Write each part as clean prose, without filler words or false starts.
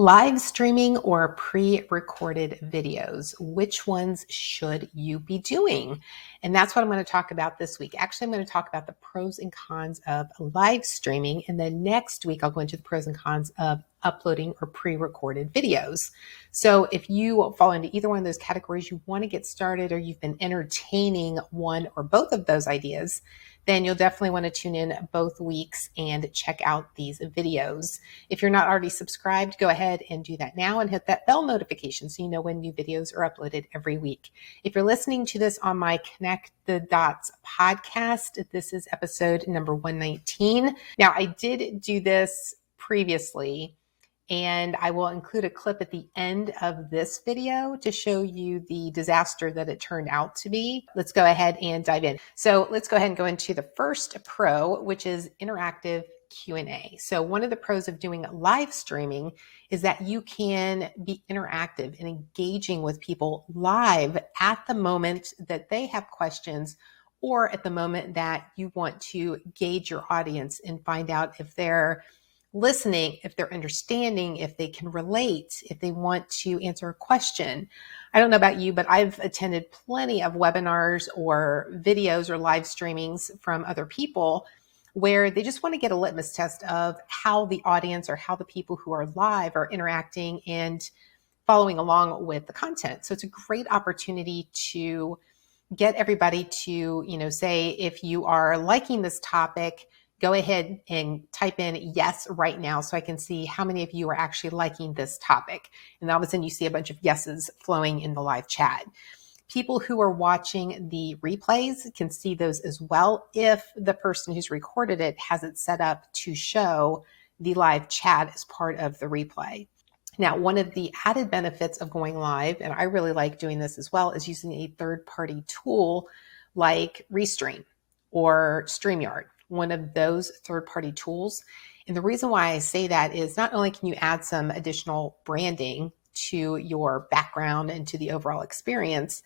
Live streaming or pre-recorded videos, which ones should you be doing? And that's what I'm going to talk about this week. Actually, I'm going to talk about the pros and cons of live streaming. And then next week, I'll go into the pros and cons of uploading or pre-recorded videos. So if you fall into either one of those categories, you want to get started, or you've been entertaining one or both of those ideas, then you'll definitely want to tune in both weeks and check out these videos. If you're not already subscribed, go ahead and do that now and hit that bell notification so you know when new videos are uploaded every week. If you're listening to this on my Connect the Dots podcast, this is episode number 119. Now, I did do this previously, and I will include a clip at the end of this video to show you the disaster that it turned out to be. Let's go ahead and dive in. So let's go ahead and go into the first pro, which is interactive Q&A. So one of the pros of doing live streaming is that you can be interactive and engaging with people live at the moment that they have questions, or at the moment that you want to gauge your audience and find out if they're listening, if they're understanding, if they can relate, if they want to answer a question. I don't know about you, but I've attended plenty of webinars or videos or live streamings from other people where they just want to get a litmus test of how the audience or how the people who are live are interacting and following along with the content. So it's a great opportunity to get everybody to, say if you are liking this topic, go ahead and type in yes right now so I can see how many of you are actually liking this topic. And all of a sudden you see a bunch of yeses flowing in the live chat. People who are watching the replays can see those as well if the person who's recorded it has it set up to show the live chat as part of the replay. Now, one of the added benefits of going live, and I really like doing this as well, is using a third-party tool like Restream or StreamYard, one of those third-party tools. And the reason why I say that is not only can you add some additional branding to your background and to the overall experience,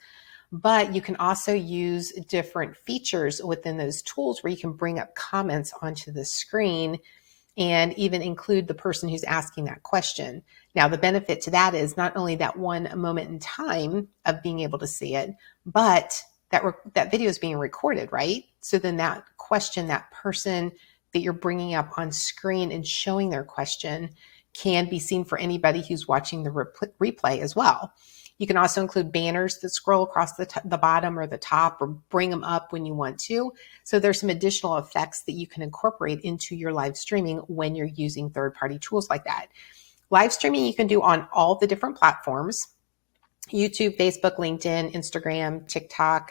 but you can also use different features within those tools where you can bring up comments onto the screen and even include the person who's asking that question. Now, the benefit to that is not only that one moment in time of being able to see it, but that video is being recorded, right? So then that question, that person that you're bringing up on screen and showing their question can be seen for anybody who's watching the replay as well. You can also include banners that scroll across the bottom or the top, or bring them up when you want to. So there's some additional effects that you can incorporate into your live streaming when you're using third-party tools like that. Live streaming you can do on all the different platforms: YouTube, Facebook, LinkedIn, Instagram, TikTok.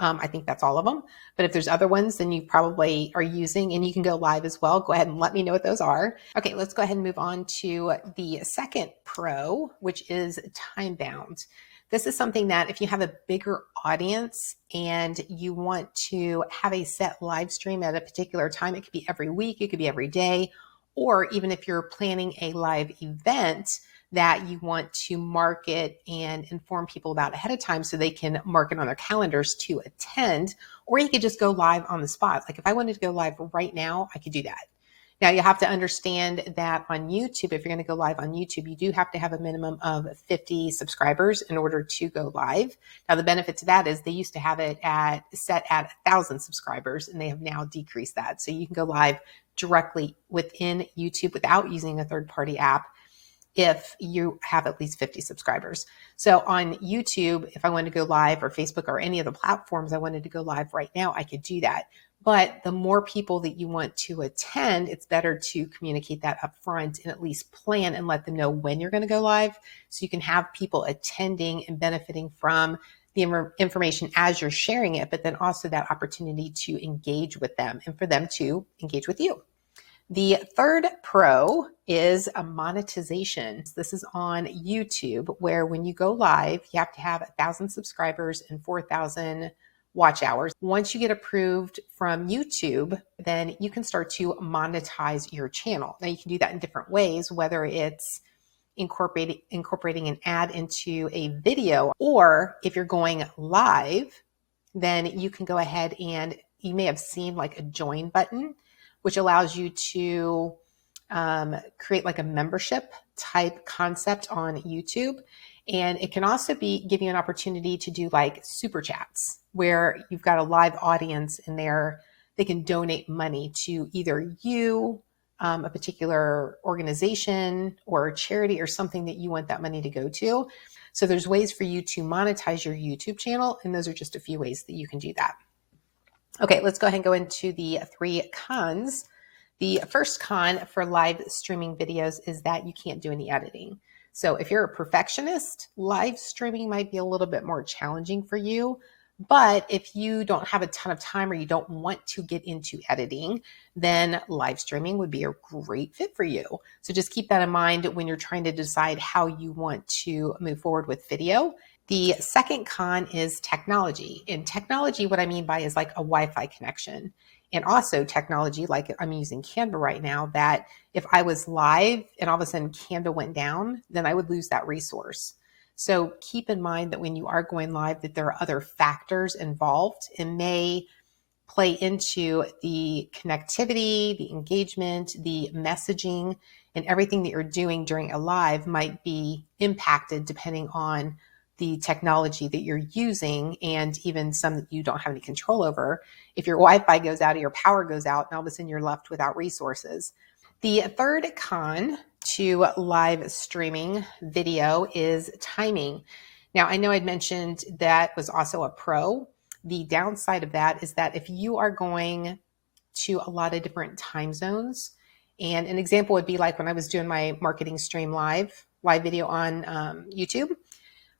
I think that's all of them. But if there's other ones, then you probably are using, and you can go live as well. Go ahead and let me know what those are. Okay, let's go ahead and move on to the second pro, which is time bound. This is something that if you have a bigger audience and you want to have a set live stream at a particular time, it could be every week, it could be every day, or even if you're planning a live event that you want to market and inform people about ahead of time so they can mark it on their calendars to attend, or you could just go live on the spot. Like if I wanted to go live right now, I could do that. Now you have to understand that on YouTube, if you're going to go live on YouTube, you do have to have a minimum of 50 subscribers in order to go live. Now the benefit to that is they used to have it set at 1,000 subscribers, and they have now decreased that. So you can go live directly within YouTube without using a third-party app if you have at least 50 subscribers. So on YouTube, if I wanted to go live, or Facebook, or any of the platforms I wanted to go live right now, I could do that. But the more people that you want to attend, it's better to communicate that up front and at least plan and let them know when you're going to go live, so you can have people attending and benefiting from the information as you're sharing it, but then also that opportunity to engage with them and for them to engage with you. The third pro is a monetization. This is on YouTube, where when you go live, you have to have 1,000 subscribers and 4,000 watch hours. Once you get approved from YouTube, then you can start to monetize your channel. Now you can do that in different ways, whether it's incorporating an ad into a video, or if you're going live, then you can go ahead and you may have seen like a join button, which allows you to create like a membership type concept on YouTube. And it can also give you an opportunity to do like super chats where you've got a live audience in there. They can donate money to either you, a particular organization or charity or something that you want that money to go to. So there's ways for you to monetize your YouTube channel. And those are just a few ways that you can do that. Okay, let's go ahead and go into the 3 cons. The first con for live streaming videos is that you can't do any editing. So if you're a perfectionist, live streaming might be a little bit more challenging for you. But if you don't have a ton of time or you don't want to get into editing, then live streaming would be a great fit for you. So just keep that in mind when you're trying to decide how you want to move forward with video. The second con is technology. And technology, what I mean by is like a Wi-Fi connection. And also technology, like I'm using Canva right now, that if I was live and all of a sudden Canva went down, then I would lose that resource. So keep in mind that when you are going live, that there are other factors involved and may play into the connectivity, the engagement, the messaging, and everything that you're doing during a live might be impacted depending on the technology that you're using, and even some that you don't have any control over. If your Wi-Fi goes out or your power goes out, and all of a sudden you're left without resources. The third con to live streaming video is timing. Now, I know I'd mentioned that was also a pro. The downside of that is that if you are going to a lot of different time zones, and an example would be like when I was doing my marketing stream live video on YouTube,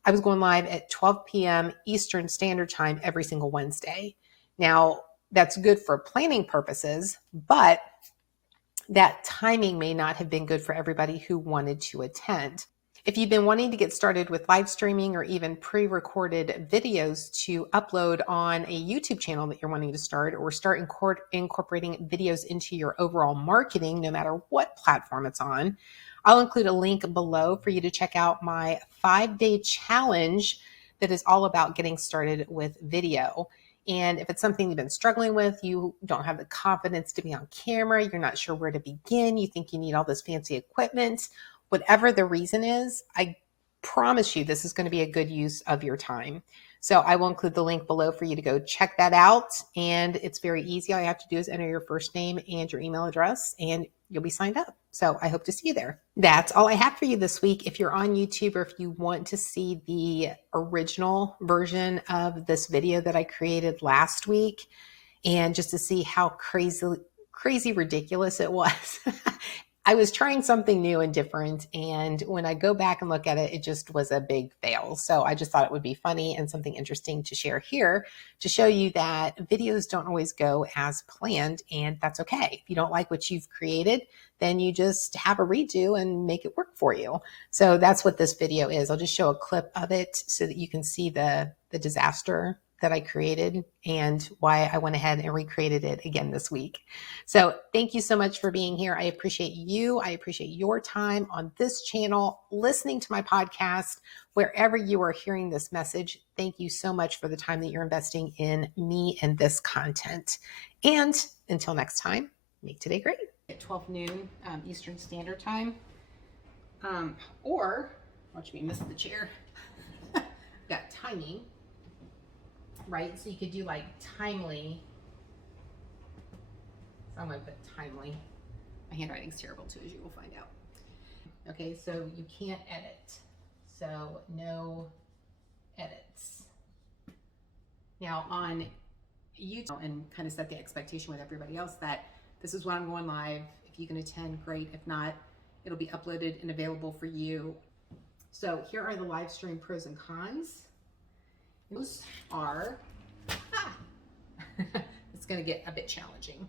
I was going live at 12 p.m. Eastern Standard Time every single Wednesday. Now, that's good for planning purposes, but that timing may not have been good for everybody who wanted to attend. If you've been wanting to get started with live streaming or even pre-recorded videos to upload on a YouTube channel that you're wanting to start, or start incorporating videos into your overall marketing, no matter what platform it's on, I'll include a link below for you to check out my 5-day challenge that is all about getting started with video. And if it's something you've been struggling with, you don't have the confidence to be on camera, you're not sure where to begin, you think you need all this fancy equipment, whatever the reason is, I promise you this is going to be a good use of your time. So I will include the link below for you to go check that out. And it's very easy. All you have to do is enter your first name and your email address, and you'll be signed up. So I hope to see you there. That's all I have for you this week. If you're on YouTube, or if you want to see the original version of this video that I created last week, and just to see how crazy ridiculous it was. I was trying something new and different, and when I go back and look at it, it just was a big fail. So I just thought it would be funny and something interesting to share here to show you that videos don't always go as planned, and that's okay. If you don't like what you've created, then you just have a redo and make it work for you. So that's what this video is. I'll just show a clip of it so that you can see the disaster that I created and why I went ahead and recreated it again this week. So thank you so much for being here. I appreciate you. I appreciate your time on this channel, listening to my podcast, wherever you are hearing this message. Thank you so much for the time that you're investing in me and this content. And until next time, make today great. At 12 noon Eastern Standard Time. Or, watch me miss the chair. Got timing. Right, so you could do like timely. So I'm gonna put timely. My handwriting's terrible too, as you will find out. Okay, so you can't edit. So no edits. Now on YouTube, and kind of set the expectation with everybody else that this is when I'm going live. If you can attend, great. If not, it'll be uploaded and available for you. So here are the live stream pros and cons. Those are, it's going to get a bit challenging.